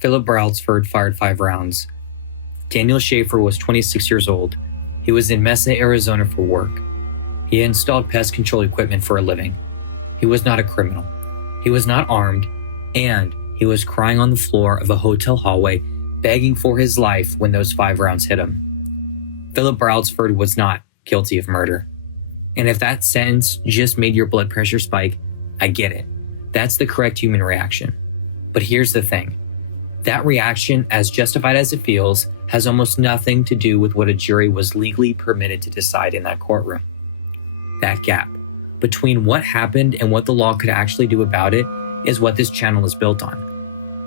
Philip Brailsford fired 5 rounds. Daniel Schaefer was 26 years old. He was in Mesa, Arizona for work. He installed pest control equipment for a living. He was not a criminal. He was not armed, and he was crying on the floor of a hotel hallway, begging for his life when those 5 rounds hit him. Philip Brailsford was not guilty of murder. And if that sentence just made your blood pressure spike, I get it. That's the correct human reaction. But here's the thing. That reaction, as justified as it feels, has almost nothing to do with what a jury was legally permitted to decide in that courtroom. That gap between what happened and what the law could actually do about it is what this channel is built on.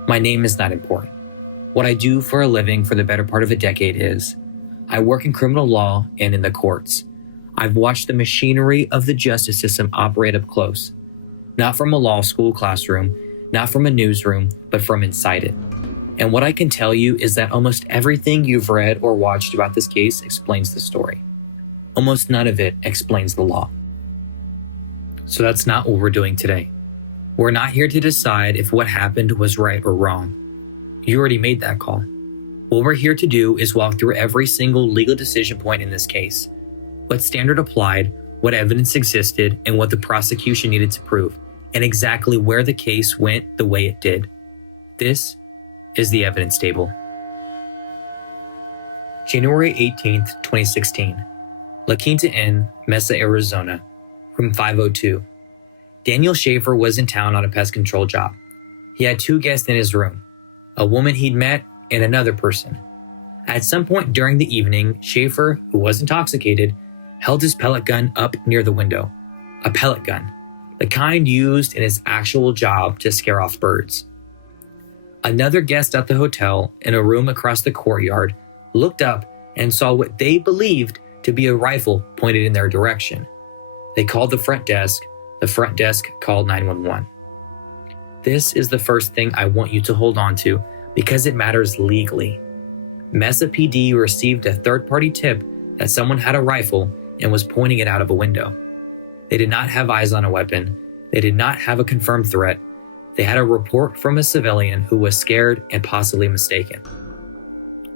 My name is not important. What I do for a living for the better part of a decade is I work in criminal law and in the courts. I've watched the machinery of the justice system operate up close, not from a law school classroom, not from a newsroom, but from inside it. And what I can tell you is that almost everything you've read or watched about this case explains the story. Almost none of it explains the law. So that's not what we're doing today. We're not here to decide if what happened was right or wrong. You already made that call. What we're here to do is walk through every single legal decision point in this case. What standard applied, what evidence existed, and what the prosecution needed to prove, and exactly where the case went the way it did. This is the evidence table. January 18th, 2016. La Quinta Inn, Mesa, Arizona, room 502. Daniel Schaefer was in town on a pest control job. He had 2 guests in his room, a woman he'd met and another person. At some point during the evening, Schaefer, who was intoxicated, held his pellet gun up near the window. A pellet gun, the kind used in his actual job to scare off birds. Another guest at the hotel, in a room across the courtyard, looked up and saw what they believed to be a rifle pointed in their direction. They called the front desk. The front desk called 911. This is the first thing I want you to hold on to because it matters legally. Mesa PD received a third-party tip that someone had a rifle and was pointing it out of a window. They did not have eyes on a weapon. They did not have a confirmed threat. They had a report from a civilian who was scared and possibly mistaken.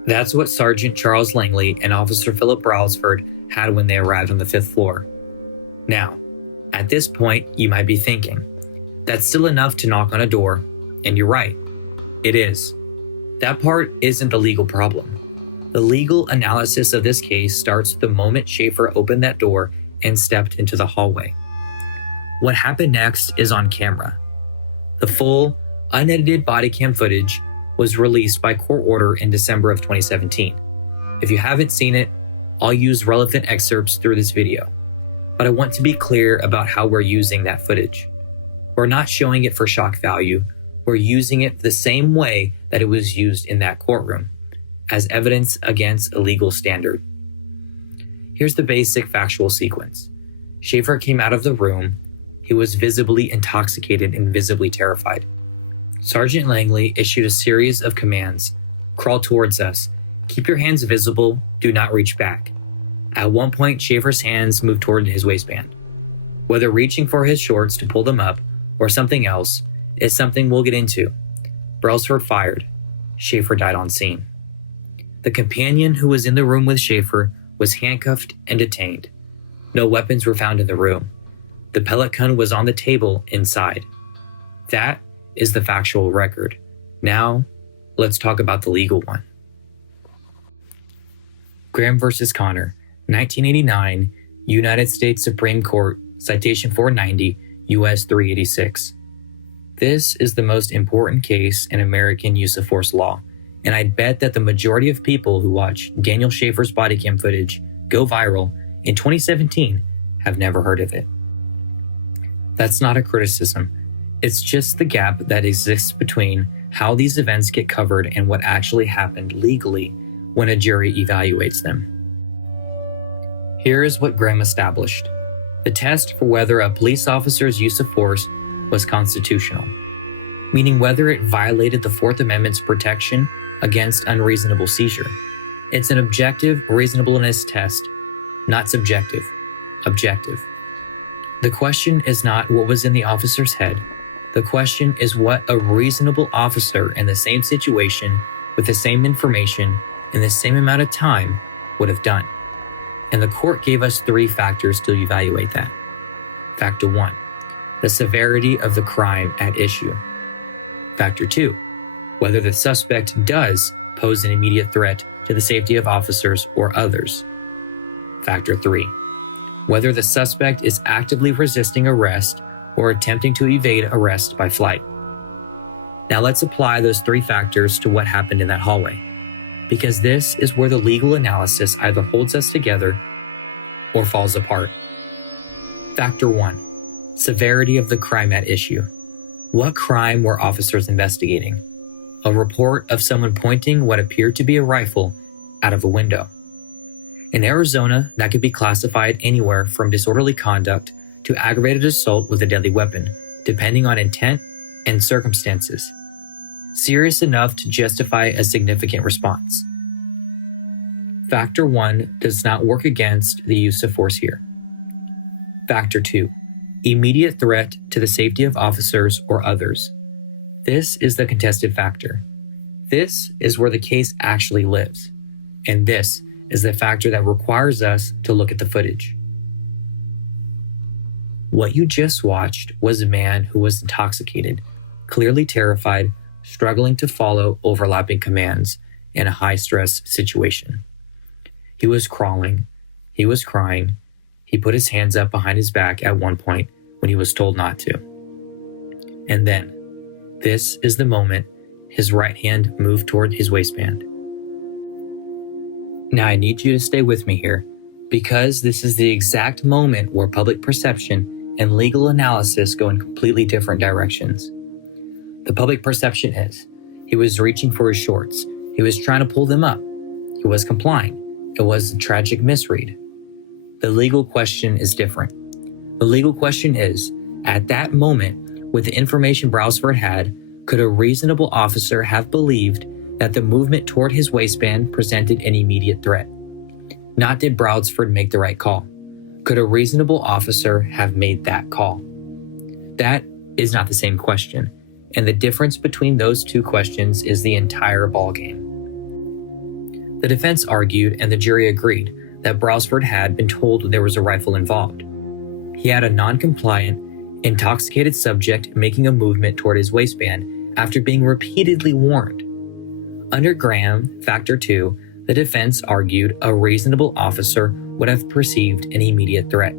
That's what Sergeant Charles Langley and Officer Philip Brailsford had when they arrived on the 5th floor. Now, at this point, you might be thinking, that's still enough to knock on a door, and you're right. It is. That part isn't the legal problem. The legal analysis of this case starts the moment Schaefer opened that door and stepped into the hallway. What happened next is on camera. The full, unedited bodycam footage was released by court order in December of 2017. If you haven't seen it, I'll use relevant excerpts through this video. But I want to be clear about how we're using that footage. We're not showing it for shock value. We're using it the same way that it was used in that courtroom, as evidence against a legal standard. Here's the basic factual sequence. Schaefer came out of the room. He was visibly intoxicated and visibly terrified. Sergeant Langley issued a series of commands. Crawl towards us. Keep your hands visible. Do not reach back. At one point, Schaefer's hands moved toward his waistband. Whether reaching for his shorts to pull them up or something else is something we'll get into. Brailsford fired. Schaefer died on scene. The companion who was in the room with Schaefer was handcuffed and detained. No weapons were found in the room. The pellet gun was on the table inside. That is the factual record. Now, let's talk about the legal one. Graham versus Connor, 1989, United States Supreme Court, Citation 490, U.S. 386. This is the most important case in American use of force law, and I'd bet that the majority of people who watch Daniel Schaefer's bodycam footage go viral in 2017 have never heard of it. That's not a criticism. It's just the gap that exists between how these events get covered and what actually happened legally when a jury evaluates them. Here is what Graham established. The test for whether a police officer's use of force was constitutional, meaning whether it violated the Fourth Amendment's protection against unreasonable seizure. It's an objective reasonableness test, not subjective, objective. The question is not what was in the officer's head. The question is what a reasonable officer in the same situation, with the same information, in the same amount of time, would have done. And the court gave us 3 factors to evaluate that. Factor 1, the severity of the crime at issue. Factor 2, whether the suspect does pose an immediate threat to the safety of officers or others. Factor 3, whether the suspect is actively resisting arrest or attempting to evade arrest by flight. Now let's apply those 3 factors to what happened in that hallway, because this is where the legal analysis either holds us together or falls apart. Factor 1, severity of the crime at issue. What crime were officers investigating? A report of someone pointing what appeared to be a rifle out of a window. In Arizona, that could be classified anywhere from disorderly conduct to aggravated assault with a deadly weapon, depending on intent and circumstances. Serious enough to justify a significant response. Factor 1 does not work against the use of force here. Factor 2, immediate threat to the safety of officers or others. This is the contested factor. This is where the case actually lives. And this is the factor that requires us to look at the footage. What you just watched was a man who was intoxicated, clearly terrified, struggling to follow overlapping commands in a high-stress situation. He was crawling. He was crying. He put his hands up behind his back at one point when he was told not to. And then, this is the moment his right hand moved toward his waistband. Now I need you to stay with me here, because this is the exact moment where public perception and legal analysis go in completely different directions. The public perception is, he was reaching for his shorts. He was trying to pull them up. He was complying. It was a tragic misread. The legal question is different. The legal question is, at that moment, with the information Brailsford had, could a reasonable officer have believed that the movement toward his waistband presented an immediate threat? Not did Brailsford make the right call. Could a reasonable officer have made that call? That is not the same question, and the difference between those 2 questions is the entire ballgame. The defense argued, and the jury agreed, that Brailsford had been told there was a rifle involved. He had a non-compliant, intoxicated subject making a movement toward his waistband after being repeatedly warned. Under Graham, Factor 2, the defense argued a reasonable officer would have perceived an immediate threat.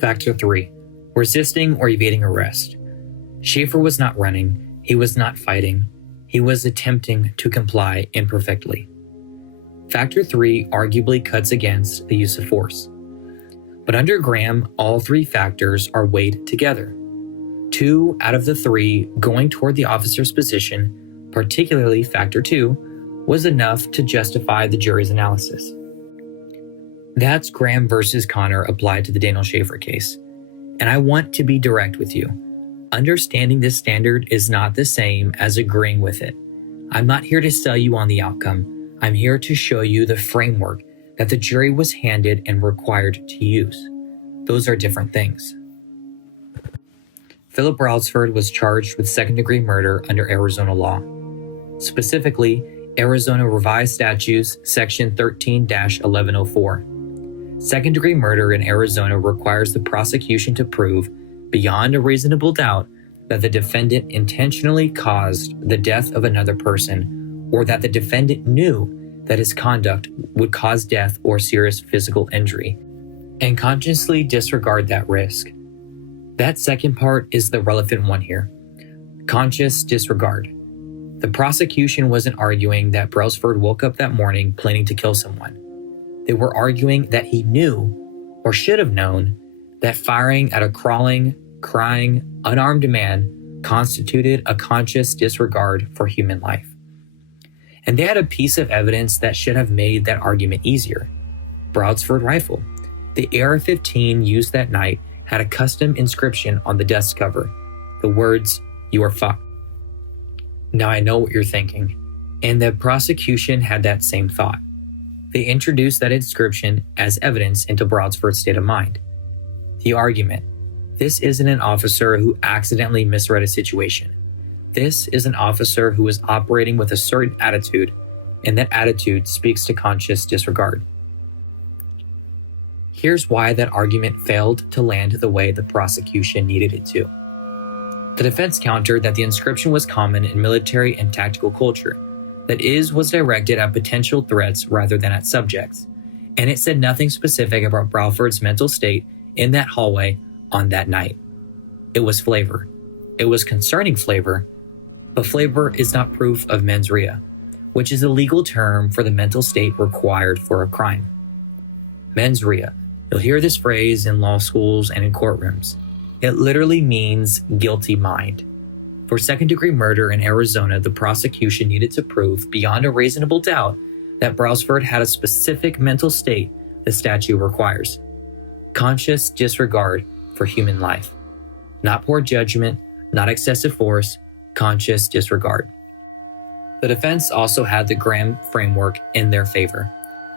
Factor 3, resisting or evading arrest. Schaefer was not running, he was not fighting, he was attempting to comply imperfectly. Factor 3 arguably cuts against the use of force. But under Graham, all 3 factors are weighed together. 2 out of the 3 going toward the officer's position, particularly Factor 2, was enough to justify the jury's analysis. That's Graham versus Connor applied to the Daniel Schaefer case. And I want to be direct with you. Understanding this standard is not the same as agreeing with it. I'm not here to sell you on the outcome. I'm here to show you the framework that the jury was handed and required to use. Those are different things. Philip Brailsford was charged with second-degree murder under Arizona law. Specifically, Arizona Revised Statutes Section 13-1104. Second-degree murder in Arizona requires the prosecution to prove, beyond a reasonable doubt, that the defendant intentionally caused the death of another person, or that the defendant knew that his conduct would cause death or serious physical injury, and consciously disregard that risk. That second part is the relevant one here. Conscious disregard. The prosecution wasn't arguing that Brailsford woke up that morning planning to kill someone. They were arguing that he knew, or should have known, that firing at a crawling, crying, unarmed man constituted a conscious disregard for human life. And they had a piece of evidence that should have made that argument easier. Brailsford rifle. The AR-15 used that night had a custom inscription on the dust cover. The words, "You are fucked." Now I know what you're thinking. And the prosecution had that same thought. They introduced that inscription as evidence into Brailsford's state of mind. The argument, This isn't an officer who accidentally misread a situation. This is an officer who is operating with a certain attitude, and that attitude speaks to conscious disregard. Here's why that argument failed to land the way the prosecution needed it to. The defense countered that the inscription was common in military and tactical culture, that was directed at potential threats rather than at subjects, and it said nothing specific about Brailsford's mental state in that hallway on that night. It was flavor. It was concerning flavor, but flavor is not proof of mens rea, which is a legal term for the mental state required for a crime. Mens rea. You'll hear this phrase in law schools and in courtrooms. It literally means guilty mind. For second-degree murder in Arizona, the prosecution needed to prove beyond a reasonable doubt that Brailsford had a specific mental state the statute requires. Conscious disregard for human life. Not poor judgment, not excessive force, conscious disregard. The defense also had the Graham framework in their favor.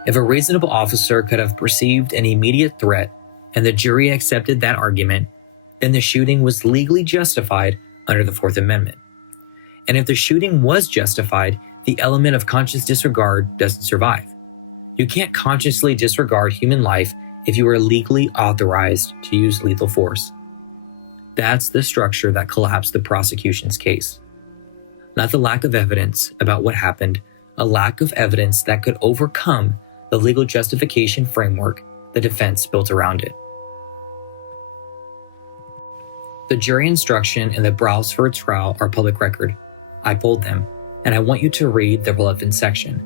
If a reasonable officer could have perceived an immediate threat and the jury accepted that argument, then the shooting was legally justified under the Fourth Amendment. And if the shooting was justified, the element of conscious disregard doesn't survive. You can't consciously disregard human life if you are legally authorized to use lethal force. That's the structure that collapsed the prosecution's case. Not the lack of evidence about what happened, a lack of evidence that could overcome the legal justification framework the defense built around it. The jury instruction in the Brailsford trial are public record. I pulled them, and I want you to read the relevant section.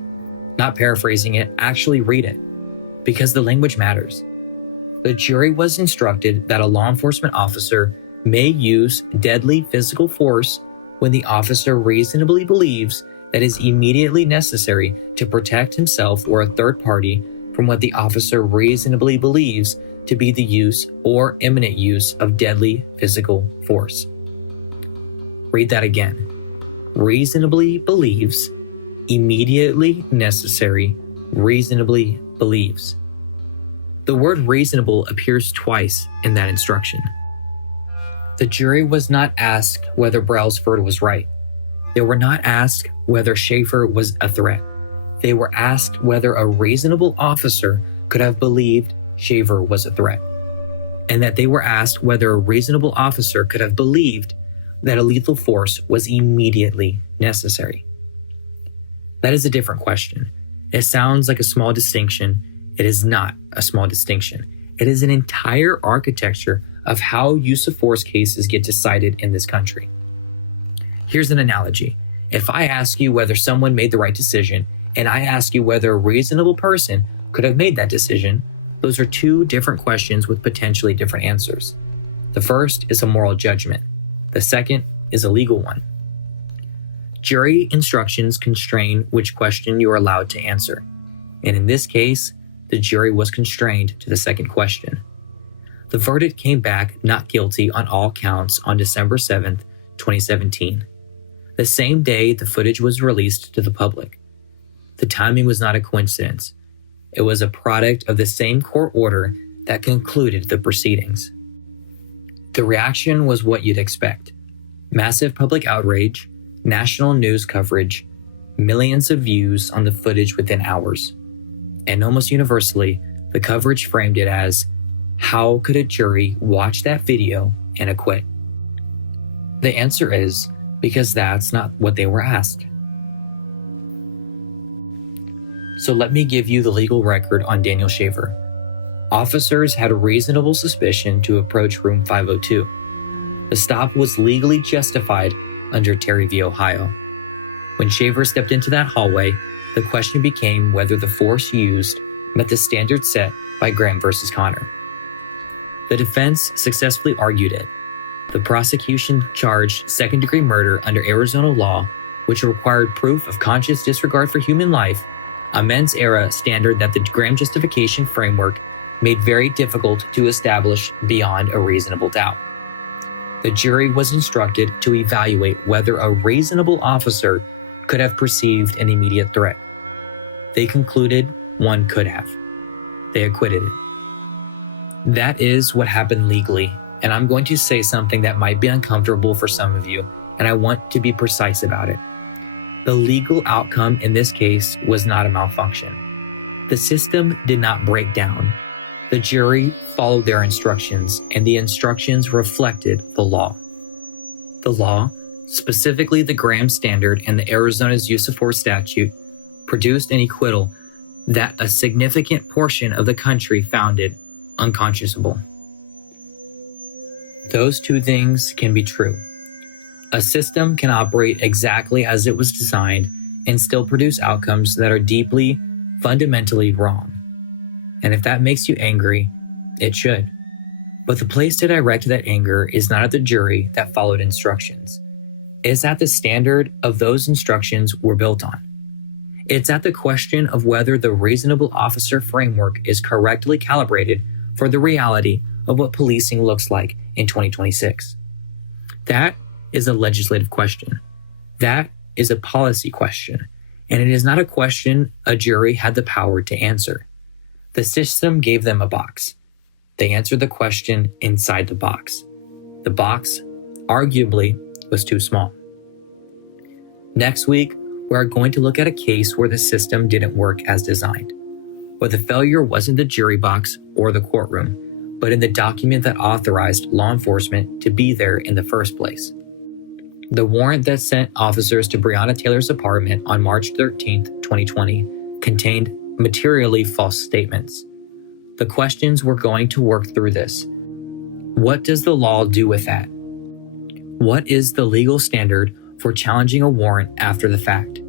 Not paraphrasing it, actually read it, because the language matters. The jury was instructed that a law enforcement officer may use deadly physical force when the officer reasonably believes that is immediately necessary to protect himself or a third party from what the officer reasonably believes to be the use or imminent use of deadly physical force. Read that again. Reasonably believes, immediately necessary, reasonably believes. The word reasonable appears twice in that instruction. The jury was not asked whether Brailsford was right. They were not asked whether Schaefer was a threat. They were asked whether a reasonable officer could have believed Schaefer was a threat, and that they were asked whether a reasonable officer could have believed that a lethal force was immediately necessary. That is a different question. It sounds like a small distinction. It is not a small distinction. It is an entire architecture of how use of force cases get decided in this country. Here's an analogy. If I ask you whether someone made the right decision, and I ask you whether a reasonable person could have made that decision, those are two different questions with potentially different answers. The first is a moral judgment. The second is a legal one. Jury instructions constrain which question you are allowed to answer. And in this case, the jury was constrained to the second question. The verdict came back not guilty on all counts on December 7th, 2017. The same day the footage was released to the public. The timing was not a coincidence. It was a product of the same court order that concluded the proceedings. The reaction was what you'd expect. Massive public outrage, national news coverage, millions of views on the footage within hours. And almost universally, the coverage framed it as, how could a jury watch that video and acquit? The answer is, because that's not what they were asked. So let me give you the legal record on Daniel Schaefer. Officers had a reasonable suspicion to approach room 502. The stop was legally justified under Terry v. Ohio. When Schaefer stepped into that hallway, the question became whether the force used met the standard set by Graham v. Connor. The defense successfully argued it. The prosecution charged second-degree murder under Arizona law, which required proof of conscious disregard for human life, a mens rea standard that the Graham justification framework made very difficult to establish beyond a reasonable doubt. The jury was instructed to evaluate whether a reasonable officer could have perceived an immediate threat. They concluded one could have. They acquitted it. That is what happened legally, and I'm going to say something that might be uncomfortable for some of you, and I want to be precise about it. The legal outcome in this case was not a malfunction. The system did not break down. The jury followed their instructions, and the instructions reflected the law. The law, specifically the Graham Standard and the Arizona's use of force statute, produced an acquittal that a significant portion of the country found it unconscionable. Those two things can be true. A system can operate exactly as it was designed and still produce outcomes that are deeply, fundamentally wrong. And if that makes you angry, it should. But the place to direct that anger is not at the jury that followed instructions. It's at the standard of those instructions were built on. It's at the question of whether the reasonable officer framework is correctly calibrated for the reality of what policing looks like in 2026. That is a legislative question. That is a policy question. And it is not a question a jury had the power to answer. The system gave them a box. They answered the question inside the box. The box, arguably, was too small. Next week, we are going to look at a case where the system didn't work as designed, where the failure wasn't the jury box or the courtroom, but in the document that authorized law enforcement to be there in the first place. The warrant that sent officers to Breonna Taylor's apartment on March 13, 2020, contained materially false statements. The questions we're going to work through this. What does the law do with that? What is the legal standard for challenging a warrant after the fact?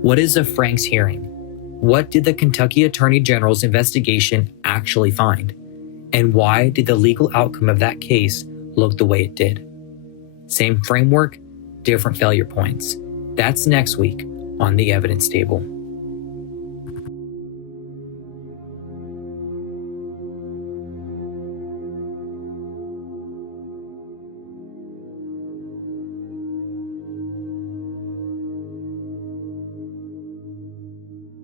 What is a Frank's hearing? What did the Kentucky Attorney General's investigation actually find? And why did the legal outcome of that case look the way it did? Same framework, different failure points. That's next week on the evidence table.